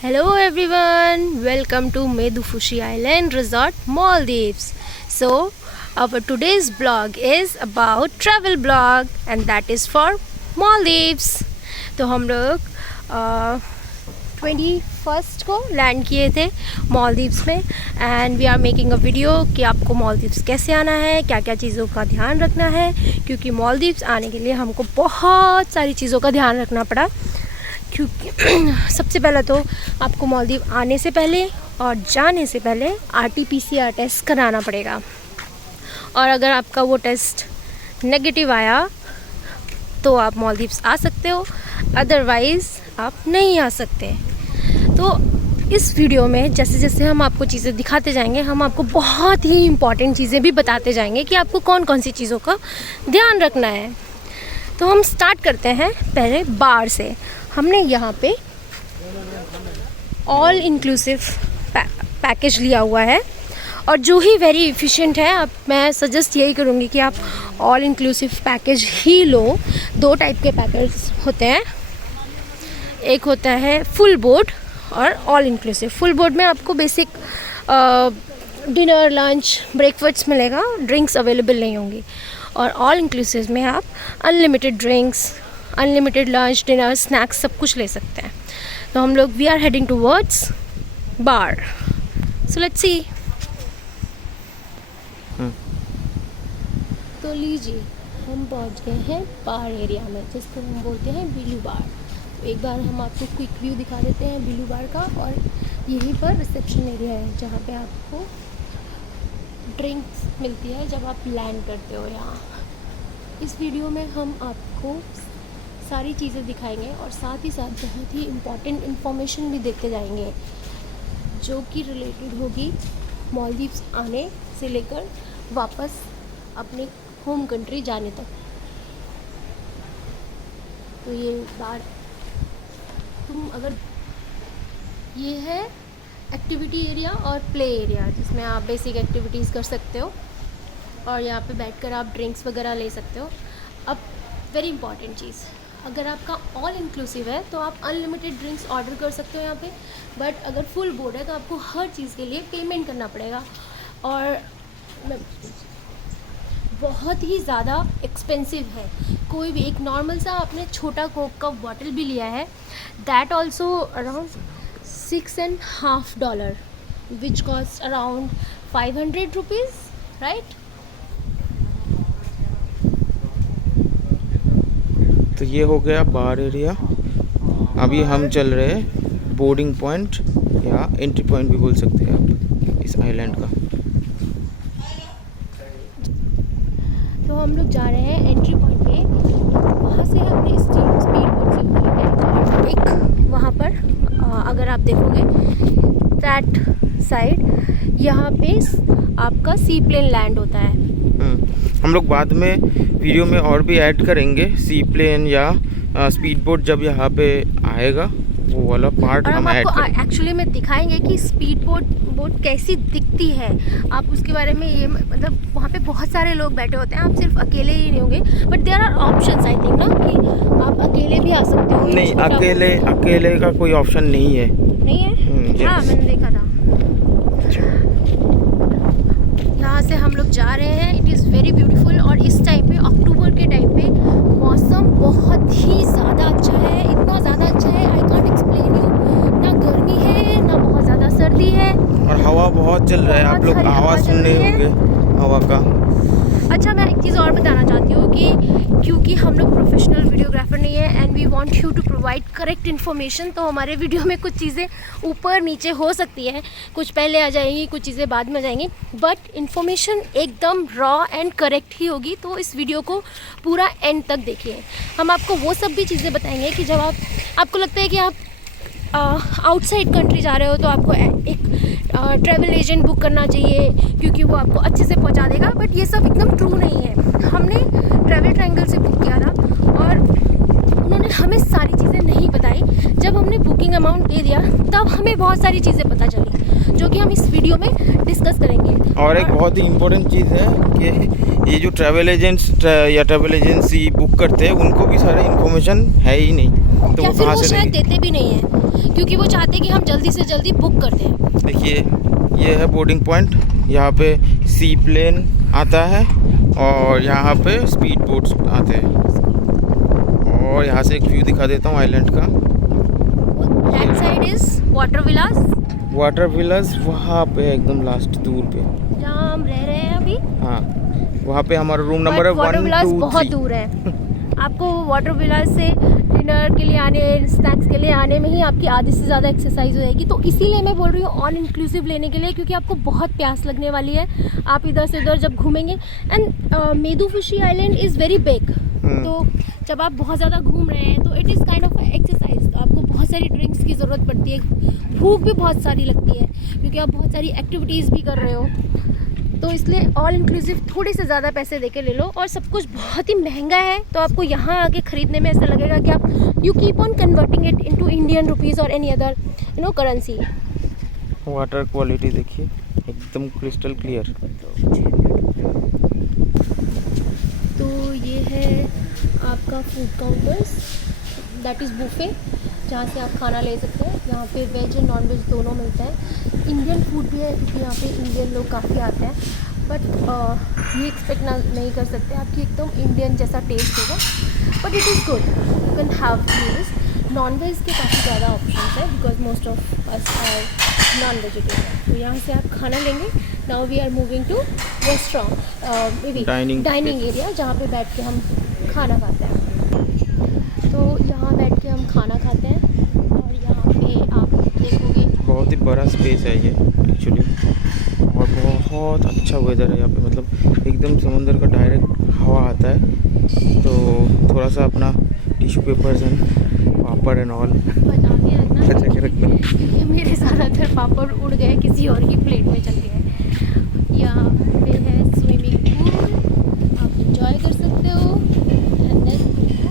Hello everyone, welcome to Medufushi Island Resort, Maldives. So, our today's blog is about travel blog and that is for Maldives. तो हम लोग 21st को land किए थे Maldives में and we are making a video कि आपको मालदीव्स कैसे आना है, क्या क्या चीज़ों का ध्यान रखना है, क्योंकि मालदीव्स आने के लिए हमको बहुत सारी चीज़ों का ध्यान रखना पड़ा। क्योंकि सबसे पहले तो आपको मालदीव आने से पहले और जाने से पहले RT-PCR टेस्ट कराना पड़ेगा और अगर आपका वो टेस्ट नेगेटिव आया तो आप मालदीव्स आ सकते हो, अदरवाइज़ आप नहीं आ सकते। तो इस वीडियो में जैसे जैसे हम आपको चीज़ें दिखाते जाएंगे, हम आपको बहुत ही इम्पॉर्टेंट चीज़ें भी बताते जाएंगे कि आपको कौन कौन सी चीज़ों का ध्यान रखना है। तो हम स्टार्ट करते हैं पहले बार से। हमने यहाँ पे ऑल इंक्लूसिव पैकेज लिया हुआ है और जो ही वेरी एफिशिएंट है। अब मैं सजेस्ट यही करूँगी कि आप ऑल इंक्लूसिव पैकेज ही लो। दो टाइप के पैकेज होते हैं, एक होता है फुल बोर्ड और ऑल इंक्लूसिव। फुल बोर्ड में आपको बेसिक डिनर, लंच, ब्रेकफास्ट मिलेगा, ड्रिंक्स अवेलेबल नहीं होंगी। और ऑल इंक्लूसिव में आप unlimited drinks, unlimited lunch, dinner, snacks सब कुछ ले सकते हैं। तो हम लोग we are heading towards bar, so let's see. तो लीजिए हम पहुंच गए हैं बार एरिया में, जिसको हम बोलते हैं बिलू बार। तो एक बार हम आपको क्विक व्यू दिखा देते हैं बिलू बार का। और यहीं पर रिसेप्शन एरिया है जहाँ पे आपको ड्रिंक्स मिलती है जब आप लैंड करते हो यहाँ। इस वीडियो में हम आपको सारी चीज़ें दिखाएंगे और साथ ही साथ बहुत ही इम्पॉर्टेंट इन्फॉर्मेशन भी देते जाएंगे जो कि रिलेटेड होगी मालदीव्स आने से लेकर वापस अपने होम कंट्री जाने तक। तो ये बार तुम अगर ये है एक्टिविटी एरिया और प्ले एरिया, जिसमें आप बेसिक एक्टिविटीज़ कर सकते हो और यहाँ पे बैठकर आप ड्रिंक्स वगैरह ले सकते हो। अब वेरी इंपॉर्टेंट चीज़, अगर आपका ऑल इंक्लूसिव है तो आप अनलिमिटेड ड्रिंक्स ऑर्डर कर सकते हो यहाँ पे। बट अगर फुल बोर्ड है तो आपको हर चीज़ के लिए पेमेंट करना पड़ेगा और बहुत ही ज़्यादा एक्सपेंसिव है। कोई भी एक नॉर्मल सा आपने छोटा कोक का बॉटल भी लिया है, that also around $6.50 which cost around 500 rupees, right. तो ये हो गया बार एरिया। अभी हम चल रहे हैं बोर्डिंग पॉइंट या एंट्री पॉइंट भी बोल सकते हैं आप इस आइलैंड का। तो हम लोग जा रहे हैं एंट्री पॉइंट पे। वहाँ से हमने स्पीड बोट से उतरे हैं और एक वहाँ पर अगर आप देखोगे दैट साइड, यहाँ पे आपका सी प्लेन लैंड होता है। हम लोग बाद में वीडियो में और भी ऐड करेंगे सी प्लेन या स्पीड बोट जब यहाँ पे आएगा, वो वाला पार्ट हम ऐड करेंगे। एक्चुअली में दिखाएंगे कि स्पीड बोट कैसी दिखती है। आप उसके बारे में ये मतलब वहाँ पे बहुत सारे लोग बैठे होते हैं, आप सिर्फ अकेले ही नहीं होंगे, but there are options I think ना कि आप अकेले भी आ सकते हो। नहीं, अकेले का कोई ऑप्शन नहीं है। नहीं है? हाँ, मैंने देखा था। यहाँ से हम लोग जा रहे हैं। इट इज़ वेरी ब्यूटीफुल और इस टाइम पे, अक्टूबर के टाइम पे, मौसम बहुत ही ज़्यादा अच्छा है। इतना ज़्यादा अच्छा है आई कांट एक्सप्लेन यू। ना गर्मी है ना बहुत ज़्यादा सर्दी है और हवा बहुत चल रहा है। आप लोग आवाज़ सुन रहे होंगे हवा का। अच्छा, मैं एक चीज़ और बताना चाहती हूँ कि क्योंकि हम लोग प्रोफेशनल वीडियोग्राफर नहीं है and we want you to provide correct information, तो हमारे वीडियो में कुछ चीज़ें ऊपर नीचे हो सकती है, कुछ पहले आ जाएंगी, कुछ चीज़ें बाद में आ जाएंगी, बट इन्फॉर्मेशन एकदम रॉ एंड करेक्ट ही होगी। तो इस वीडियो को पूरा एंड तक देखिए। हम आपको वो सब भी चीज़ें बताएंगे कि जब आपको लगता है कि आप आउटसाइड कंट्री जा रहे हो तो आपको एक ट्रैवल एजेंट बुक करना चाहिए क्योंकि वो आपको अच्छे से पहुंचा देगा, बट ये सब एकदम ट्रू नहीं है। हमने ट्रैवल ट्रायंगल से बुक किया था और उन्होंने हमें सारी चीज़ें नहीं बताई। जब हमने बुकिंग अमाउंट दे दिया तब हमें बहुत सारी चीज़ें पता चली, जो कि हम इस वीडियो में डिस्कस करेंगे। और एक बहुत ही इम्पोर्टेंट चीज़ है कि ये जो ट्रैवल एजेंट्स या ट्रैवल एजेंसी बुक करते हैं उनको भी सारा इन्फॉर्मेशन है ही नहीं, तो या वो फिर कहाँ वो से शायद देंगे? देते भी नहीं है, क्योंकि वो चाहते हैं कि हम जल्दी से जल्दी बुक कर दें। देखिए ये है बोर्डिंग पॉइंट, यहाँ पे सी प्लेन आता है और यहाँ पे स्पीड बोट्स आते हैं। और यहाँ से एक व्यू दिखा देता हूँ आइलैंड का। That side is water villas, water villas वहाँ पे एकदम लास्ट दूर पे, जहाँ हम रह रहे हैं अभी। हाँ वहाँ पे हमारा रूम नंबर है वाटर 1, विलास 2, बहुत 3। दूर है। आपको वाटर विलास से डिनर के लिए आने, स्नैक्स के लिए आने में ही आपकी आधी से ज़्यादा एक्सरसाइज हो जाएगी। तो इसीलिए मैं बोल रही हूँ ऑल इंक्लूसिव लेने के लिए, क्योंकि आपको बहुत प्यास लगने वाली है आप इधर से उधर जब घूमेंगे। And Medhufushi island is very big, तो जब आप बहुत ज़्यादा घूम रहे हैं तो it is kind of exercise. तो आपको बहुत सारी ड्रिंक्स की ज़रूरत पड़ती है, भूख भी बहुत सारी लगती है, क्योंकि आप बहुत सारी एक्टिविटीज़ भी कर रहे हो। तो इसलिए ऑल इंक्लूसिव थोड़े से ज़्यादा पैसे देके ले लो। और सब कुछ बहुत ही महंगा है, तो आपको यहाँ आके ख़रीदने में ऐसा लगेगा कि आप you keep on converting it into Indian rupees और any other currency. Water quality देखिए एकदम क्रिस्टल क्लियर। तो ये है आपका food counters, that is buffet, जहाँ से आप खाना ले सकते हैं। यहाँ पे वेज और नॉन वेज दोनों मिलता है। इंडियन फूड भी है, क्योंकि यहाँ पे इंडियन लोग काफ़ी आते हैं। बट ये एक्सपेक्ट नहीं कर सकते आपकी एकदम इंडियन जैसा टेस्ट होगा, but it is good, you can have this. Non veg के काफ़ी ज़्यादा ऑप्शन है, because most of us are non vegetarian. तो यहाँ से आप खाना लेंगे। Now we are moving to restaurant, maybe dining area, जहाँ पे बैठ के हम खाना खाते हैं। तो यहाँ बैठ के हम खाना खाते हैं, और यहाँ पे आप देखोगे बहुत ही बड़ा स्पेस है ये एक्चुअली, और बहुत अच्छा वेदर है यहाँ पे, मतलब एकदम समुंदर का डायरेक्ट हवा आता है। तो थोड़ा सा अपना tissue papers and papad and all बचा के रखना, क्योंकि क्योंकि मेरे ज़्यादातर पापड़ उड़ गए, किसी और की प्लेट में चल गए। यहाँ पे है स्विमिंग पूल, आप इंजॉय कर सकते हो। And then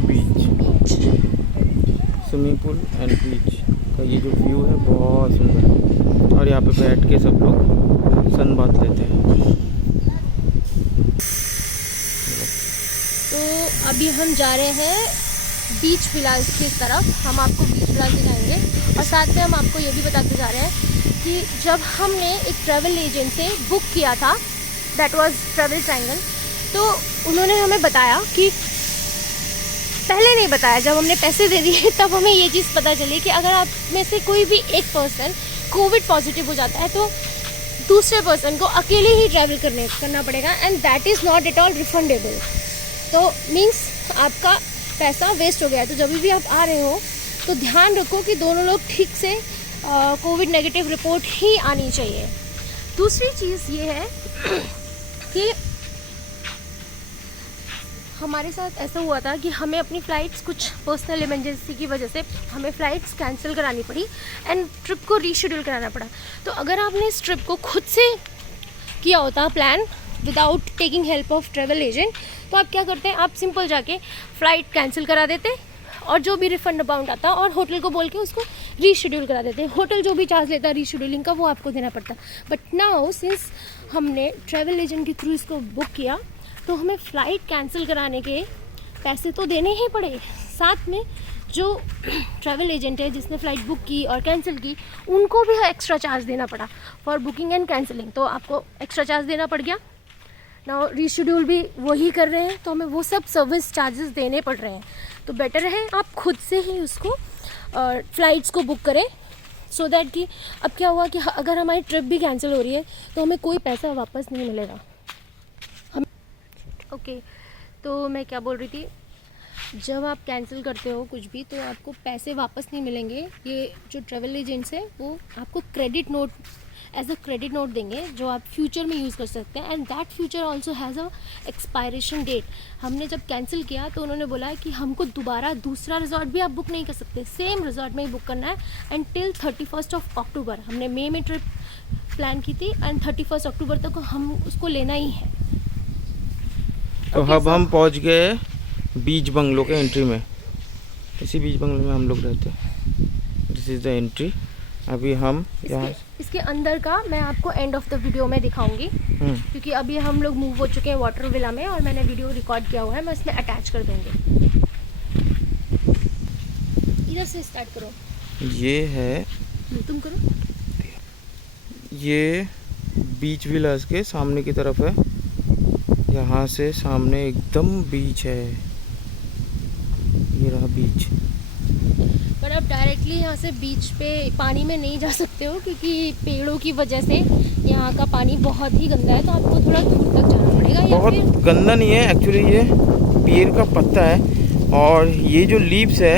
beach, swimming pool and beach का ये जो व्यू है बहुत सुंदर है। और यहाँ पे बैठ के सब लोग सन बात लेते हैं। तो अभी हम जा रहे हैं बीच विलास की तरफ। हम आपको बीच विलास दिखाएंगे, और साथ में हम आपको ये भी बताते जा रहे हैं कि जब हमने एक ट्रैवल एजेंट से बुक किया था, दैट वाज ट्रैवल ट्रायंगल, तो उन्होंने हमें बताया कि, पहले नहीं बताया, जब हमने पैसे दे दिए तब हमें ये चीज़ पता चली कि अगर आप में से कोई भी एक पर्सन कोविड पॉजिटिव हो जाता है तो दूसरे पर्सन को अकेले ही ट्रैवल करना पड़ेगा, and that is not at all refundable. तो मीन्स आपका पैसा वेस्ट हो गया है। तो जब भी आप आ रहे हो तो ध्यान रखो कि दोनों लोग ठीक से कोविड नेगेटिव रिपोर्ट ही आनी चाहिए। दूसरी चीज़ ये है कि हमारे साथ ऐसा हुआ था कि हमें अपनी फ़्लाइट्स कुछ पर्सनल इमरजेंसी की वजह से हमें फ़्लाइट्स कैंसिल करानी पड़ी एंड ट्रिप को रीशेड्यूल कराना पड़ा। तो अगर आपने इस ट्रिप को खुद से किया होता plan without taking help of travel agent, तो आप क्या करते हैं, आप सिंपल जाके फ़्लाइट कैंसिल करा देते और जो भी रिफंड अमाउंट आता और होटल को बोल के उसको रीशेड्यूल करा देते। होटल जो भी चार्ज लेता रीशेड्यूलिंग का वो आपको देना पड़ता। बट नाउ सिंस हमने ट्रैवल एजेंट के थ्रू इसको बुक किया तो हमें फ़्लाइट कैंसिल कराने के पैसे तो देने ही पड़े, साथ में जो ट्रैवल एजेंट है जिसने फ़्लाइट बुक की और कैंसिल की उनको भी एक्स्ट्रा चार्ज देना पड़ा फॉर बुकिंग एंड कैंसिलिंग। तो आपको एक्स्ट्रा चार्ज देना पड़ गया। नाउ रीशेड्यूल भी वही कर रहे हैं तो हमें वो सब सर्विस चार्जेस देने पड़ रहे हैं। तो बेटर है आप खुद से ही उसको फ़्लाइट्स को बुक करें, सो दैट कि अब क्या हुआ कि अगर हमारी ट्रिप भी कैंसिल हो रही है तो हमें कोई पैसा वापस नहीं मिलेगा। ओके, तो मैं क्या बोल रही थी, जब आप कैंसिल करते हो कुछ भी तो आपको पैसे वापस नहीं मिलेंगे। ये जो ट्रैवल एजेंट्स है वो आपको credit note as a credit note देंगे जो आप फ्यूचर में यूज़ कर सकते हैं, and that future also has a expiration date. हमने जब कैंसिल किया तो उन्होंने बोला है कि हमको दोबारा दूसरा रिजॉर्ट भी आप बुक नहीं कर सकते, सेम रिजॉर्ट में ही बुक करना है एंड टिल 31 अक्टूबर। हमने मई में ट्रिप प्लान की थी एंड 31 अक्टूबर तक हम उसको लेना ही है। तो अब हम पहुंच गए बीच बंगलो के एंट्री में। इसी बीच बंगले में हम लोग रहते हैं। This is the entry. अभी हम यहाँ इसके अंदर का मैं आपको एंड ऑफ द वीडियो में दिखाऊंगी, क्योंकि अभी हम लोग मूव हो चुके हैं वाटर विला में और मैंने वीडियो रिकॉर्ड किया हुआ है, मैं इसमें अटैच कर दूंगी। इधर से स्टार्ट करो। ये है, तुम करो। ये बीच विलास के सामने की तरफ है। यहाँ से सामने एकदम बीच है, ये रहा बीच। पर आप डायरेक्टली यहाँ से बीच पे पानी में नहीं जा सकते हो, क्योंकि पेड़ों की वजह से यहाँ का पानी बहुत ही गंदा है, तो आपको थोड़ा दूर तक जाना पड़ेगा। बहुत गंदा नहीं है एक्चुअली, ये पेड़ का पत्ता है और ये जो लीव्स है,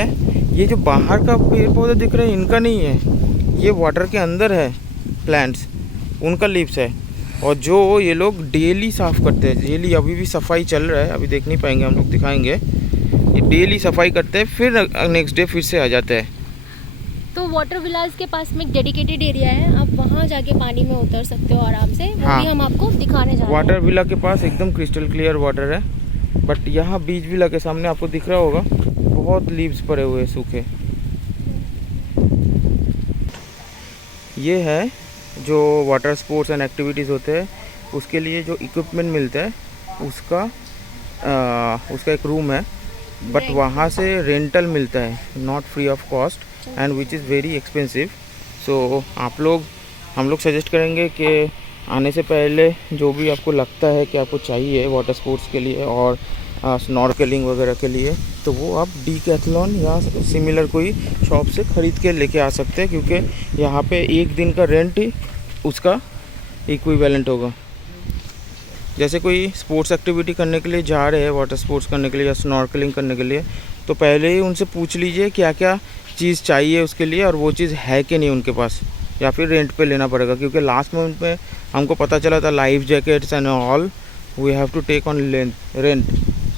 ये जो बाहर का पेड़ पौधे दिख रहे हैं इनका नहीं है, ये वाटर के अंदर है प्लांट्स, उनका लीव्स है। और जो ये लोग डेली साफ़ करते हैं, डेली, अभी भी सफाई चल रहा है, अभी देख नहीं पाएंगे हम लोग, दिखाएंगे। ये डेली सफाई करते हैं, फिर नेक्स्ट डे फिर से आ जाते हैं। तो वाटर विलास के पास में एक डेडिकेटेड एरिया है, आप वहाँ जाके पानी में उतर सकते हो आराम से। वो हाँ, भी हम आपको दिखाने जा रहे हैं। वाटर विला के पास एकदम क्रिस्टल क्लियर वाटर है, बट यहाँ बीच विला के सामने आपको दिख रहा होगा बहुत लीव्स पड़े हुए सूखे। ये है जो वाटर स्पोर्ट्स एंड एक्टिविटीज़ होते हैं उसके लिए जो इक्विपमेंट मिलता है, उसका एक रूम है, बट वहाँ से रेंटल मिलता है, not free of cost and which is very expensive. So हम लोग सजेस्ट करेंगे कि आने से पहले जो भी आपको लगता है कि आपको चाहिए वाटर स्पोर्ट्स के लिए और स्नॉर्कलिंग वगैरह के लिए, तो वो आप डीकैथलॉन या सिमिलर कोई शॉप से ख़रीद के लेके आ सकते हैं, क्योंकि यहाँ पे एक दिन का रेंट ही उसका इक्विवेलेंट होगा। जैसे कोई स्पोर्ट्स एक्टिविटी करने के लिए जा रहे हैं, वाटर स्पोर्ट्स करने के लिए या स्नॉर्कलिंग करने के लिए, तो पहले ही उनसे पूछ लीजिए क्या क्या चीज़ चाहिए उसके लिए और वो चीज़ है कि नहीं उनके पास, या फिर रेंट पे लेना पड़ेगा। क्योंकि लास्ट मोमेंट में हमको पता चला था life jackets and all we have to take on rent.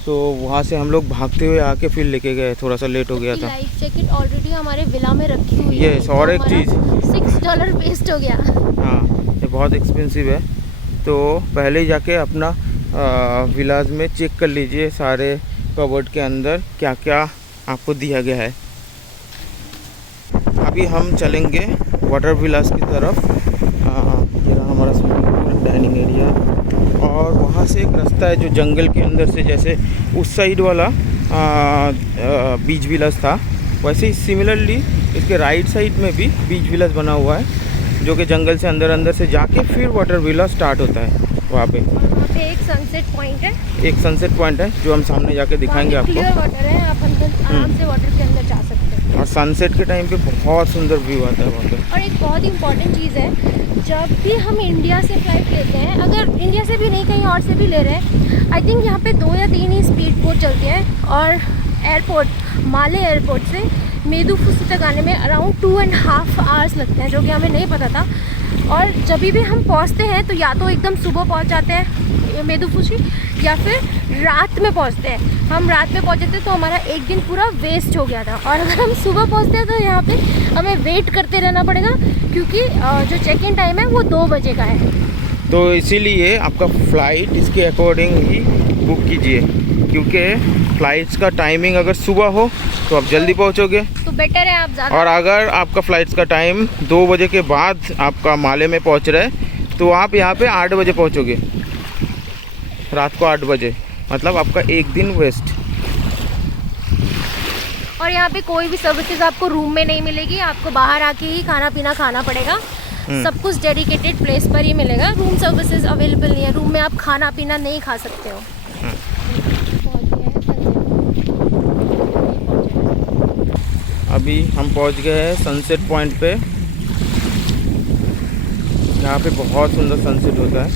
So वहाँ से हम लोग भागते हुए आके फिर लेके गए, थोड़ा सा लेट हो गया था। लाइफ जैकेट ऑलरेडी हमारे विला में रखी हुई है। यस, और एक चीज़ $6 वेस्ट हो गया। हाँ, ये बहुत एक्सपेंसिव है, तो पहले ही जाके अपना विलाज में चेक कर लीजिए सारे कबर्ड के अंदर क्या क्या आपको दिया गया है। अभी हम चलेंगे वाटर विलास की तरफ। ये रहा हमारा डाइनिंग एरिया, और वहाँ से एक रास्ता है जो जंगल के अंदर से, जैसे उस साइड वाला बीच विलास था, वैसे ही सिमिलरली इसके राइट साइड में भी बीच विलास बना हुआ है, जो कि जंगल से अंदर से जाके फिर वाटर विला स्टार्ट होता है वहाँ पे। वहाँ पे एक सनसेट पॉइंट है, एक सनसेट पॉइंट है जो हम सामने जाके दिखाएंगे आपको। क्लियर वाटर है, आप अंदर आराम से वाटर के अंदर जा सकते हैं। और सनसेट के टाइम पे बहुत सुंदर व्यू आता है वहाँ पे। और एक बहुत इंपॉर्टेंट चीज़ है, जब भी हम इंडिया से फ्लाइट लेते हैं, अगर इंडिया से भी नहीं कहीं और से भी ले रहे हैं, आई थिंक यहाँ पे 2 या 3 ही स्पीड बोट चलती हैं, और एयरपोर्ट माले एयरपोर्ट से मेदुफुसु तक आने में अराउंड 2.5 आवर्स लगते हैं, जो कि हमें नहीं पता था। और जब भी हम पहुँचते हैं तो या तो एकदम सुबह पहुँच जाते हैं मेदुफुसु, या फिर रात में पहुँचते हैं। हम रात में पहुँचे थे तो हमारा एक दिन पूरा वेस्ट हो गया था, और अगर हम सुबह पहुँचते हैं तो यहाँ पे हमें वेट करते रहना पड़ेगा, क्योंकि जो चेक इन टाइम है वो 2 बजे का है। तो इसीलिए आपका फ़्लाइट इसके अकॉर्डिंग ही बुक कीजिए, क्योंकि फ़्लाइट्स का टाइमिंग अगर सुबह हो तो आप जल्दी पहुंचोगे, तो बेटर है आप ज़्यादा। और अगर आपका फ़्लाइट्स का टाइम 2 बजे के बाद आपका माले में पहुंच रहा है तो आप यहाँ पे 8 बजे पहुंचोगे, रात को 8 बजे, मतलब आपका एक दिन वेस्ट। और यहाँ पे कोई भी सर्विसेज आपको रूम में नहीं मिलेगी, आपको बाहर आके ही खाना पीना खाना पड़ेगा। सब कुछ डेडिकेटेड प्लेस पर ही मिलेगा, रूम सर्विसेज अवेलेबल नहीं है, रूम में आप खाना पीना नहीं खा सकते हो। अभी हम पहुंच गए हैं सनसेट पॉइंट पे, यहाँ पे बहुत सुंदर सनसेट होता है,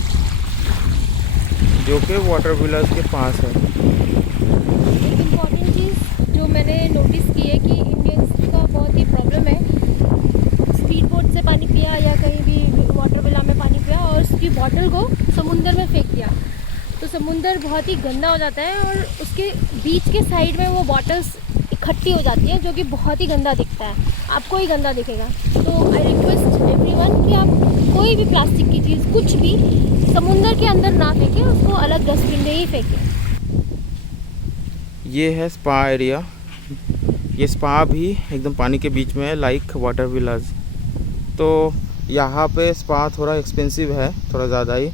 जो कि वाटर विलास के पास है। एक इम्पॉर्टेंट चीज़ जो मैंने नोटिस की है कि इंडियंस का बहुत ही प्रॉब्लम है, स्पीड बोट से पानी पिया या कहीं भी वाटर विला में पानी पिया और उसकी बॉटल को समुंदर में फेंक दिया, तो समुंदर बहुत ही गंदा हो जाता है, और उसके बीच के साइड में वो बॉटल्स इकट्ठी हो जाती है, जो कि बहुत ही गंदा दिखता है, आपको ही गंदा दिखेगा। तो आई रिक्वेस्ट एवरीवन कि आप कोई भी प्लास्टिक की चीज़ कुछ भी समुंदर के अंदर ना फेंकें, उसको अलग डस्टबिन में ही फेंकें। ये है स्पा एरिया, ये स्पा भी एकदम पानी के बीच में है, लाइक वाटर विलाज। तो यहाँ पे स्पा थोड़ा एक्सपेंसिव है, थोड़ा ज़्यादा ही।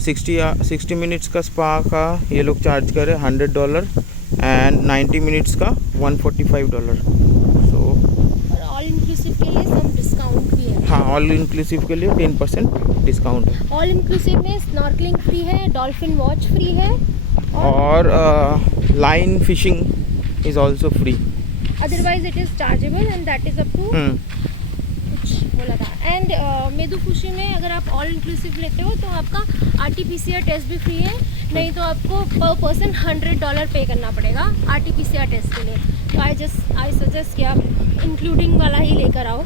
60 मिनट्स का स्पा का ये लोग चार्ज करे $100 एंड 90 मिनट्स का $145। सो और ऑल इंक्लूसिव के लिए सब डिस्काउंट भी है। हाँ, ऑल इंक्लूसिव के लिए 10% डिस्काउंट है। ऑल इंक्लूसिव में स्नॉर्कलिंग फ्री है, डॉल्फिन वॉच फ्री है और line fishing is also free. Otherwise it is chargeable and that is up to कुछ बोला था। एंड मेदुफुशी में अगर आप ऑल इंक्लूसिव लेते हो तो आपका RT-PCR टेस्ट भी फ्री है, नहीं तो आपको पर पर्सन $100 पे करना पड़ेगा RT-PCR टेस्ट के लिए। तो आई सजेस्ट कि आप इंक्लूडिंग वाला ही लेकर आओ।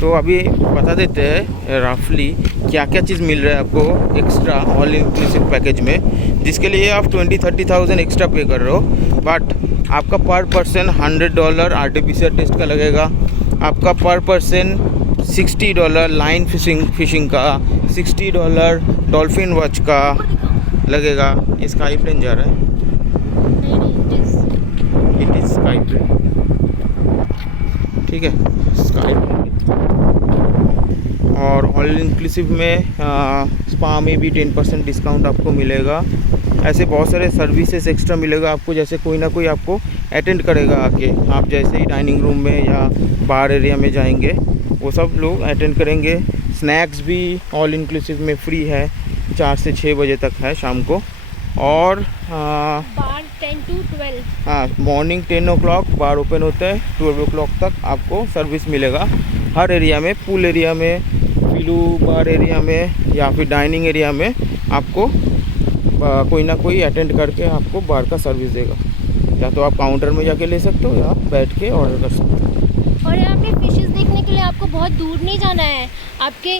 तो अभी बता देते हैं रफली क्या क्या चीज़ मिल रहा है आपको एक्स्ट्रा ऑल इंक्लूसिव पैकेज में, जिसके लिए आप 20-30,000 एक्स्ट्रा पे कर रहे हो। बट आपका पर पर्सन $100 RT-PCR टेस्ट का लगेगा, आपका पर पर्सन $60 लाइन फिशिंग का, $60 डॉल्फिन वॉच का लगेगा। ये स्काई प्लेन जा रहा है, इट इज़ स्काई प्लेन, ठीक है, स्काई प्लेन। और ऑल इंक्लूसिव में स्पा में भी 10% डिस्काउंट आपको मिलेगा। ऐसे बहुत सारे सर्विसेज एक्स्ट्रा मिलेगा आपको, जैसे कोई ना कोई आपको अटेंड करेगा आके। आप जैसे ही डाइनिंग रूम में या बार एरिया में जाएंगे वो सब लोग अटेंड करेंगे। स्नैक्स भी ऑल इंक्लूसिव में फ्री है, 4 से 6 बजे तक है शाम को। और बार 10 to 12। हाँ, मॉर्निंग 10 o'clock बार ओपन होता है, 12 o'clock तक आपको सर्विस मिलेगा हर एरिया में। पूल एरिया में, फिलू बार एरिया में या फिर डाइनिंग एरिया में आपको कोई ना कोई अटेंड करके आपको बार का सर्विस देगा। या तो आप काउंटर में जाके ले सकते हो या बैठ के ऑर्डर कर सकते हो। और यहाँ पे फिशेस देखने के लिए आपको बहुत दूर नहीं जाना है, आपके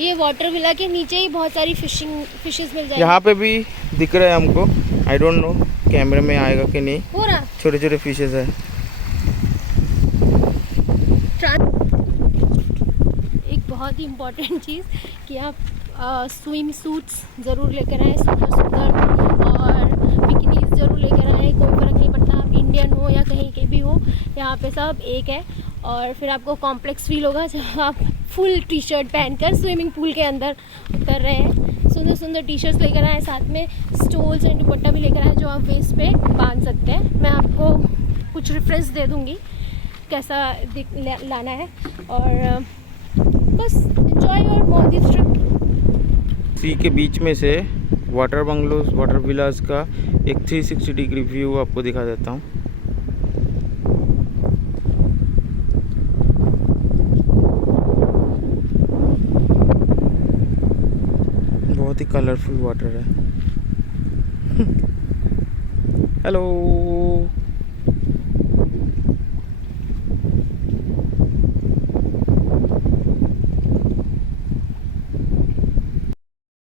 ये वाटर विला के नीचे ही बहुत सारी फिशेस मिल जाएगी। यहाँ पे भी दिख रहा है हमको, आई डोंट नो कैमरे में आएगा कि नहीं, पूरा छोटे छोटे फिशेस है। एक बहुत ही इम्पोर्टेंट चीज़ कि आप स्विम सूट्स ज़रूर लेकर आएँ, सुंदर सुंदर, और बिकिनीज ज़रूर लेकर आएँ। कोई फ़र्क नहीं पड़ता आप इंडियन हो या कहीं के भी हो, यहाँ पे सब एक है। और फिर आपको कॉम्प्लेक्स फील होगा जब आप फुल टी शर्ट पहनकर स्विमिंग पूल के अंदर उतर रहे हैं। सुंदर सुंदर टी शर्ट्स लेकर आएँ, साथ में स्टोल्स एंड दुपट्टा भी लेकर आएँ जो आप वेस्ट पे बांध सकते हैं। मैं आपको कुछ रेफरेंस दे दूँगी कैसा लाना है। और बस एंजॉय योर मालदीव्स ट्रिप। सी के बीच में से वाटर बंगलोज, वाटर विलास का एक 360 डिग्री व्यू आपको दिखा देता हूँ। बहुत ही कलरफुल वाटर है। हेलो।